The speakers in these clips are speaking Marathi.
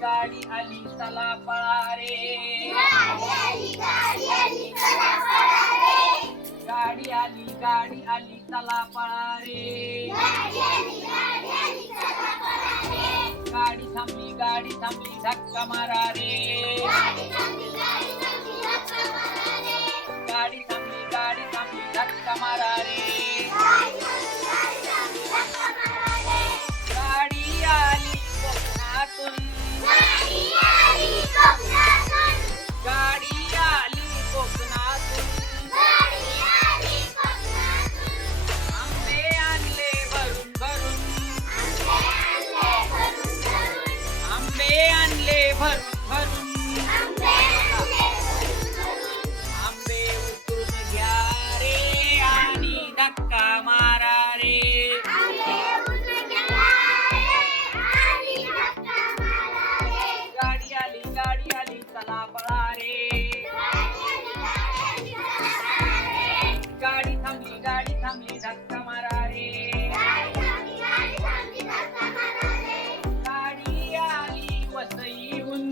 गाडी आली चला पळा रे। गाडी आली गाडी आली चला पळा रे। गाडी थांबली गाडी थांबली धक्का मारा रे। गाडी थांबली गाडी थांबली धक्का मारा रे। गाडी आली कोकणातून गाडी चला पळा रे गाडी थांबली गाडी थांबली धक्का मारा रे गाडी आली वसईहून।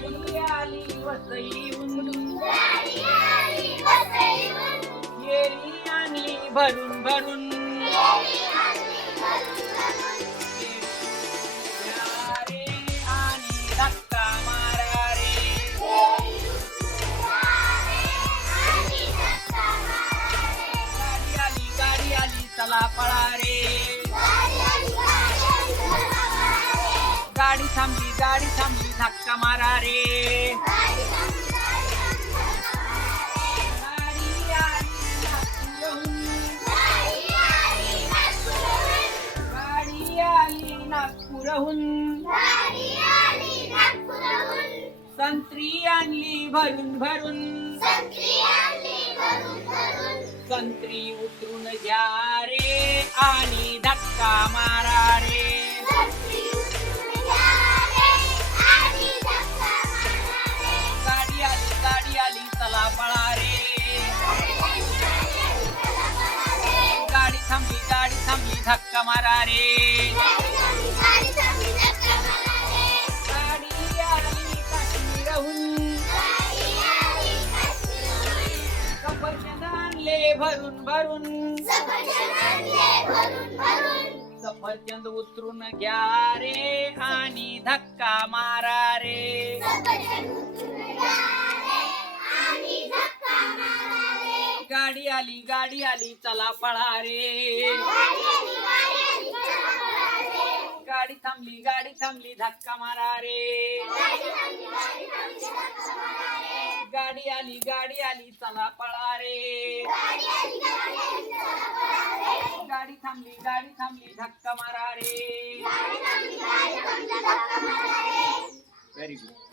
गाडी आली वसईहून। गेली आणि भरून भरून। आली चला पळा रे. गाडी थांबली गाडी थांबली धक्का मारा रे. गाडी संत्री आणली भरून भरून. संत्री उतरून घ्या. आणि मारा रे गाडी आली गाडी आली चला पळा रे गाडी थांबली गाडी थांबली धक्का मारा रे गाडी आली काश्मीरहून सफरचंद आणले भरून भरून. सफरचंद उतरून घ्या रे आणि धक्का मारा रे. गाडी आली गाडी आली चला पळा रे. गाडी थांबली गाडी थांबली धक्का मारा रे. गाडी आली गाडी आली चला पळा रे. गाडी थांबली गाडी थांबली धक्का मारा रे. Very good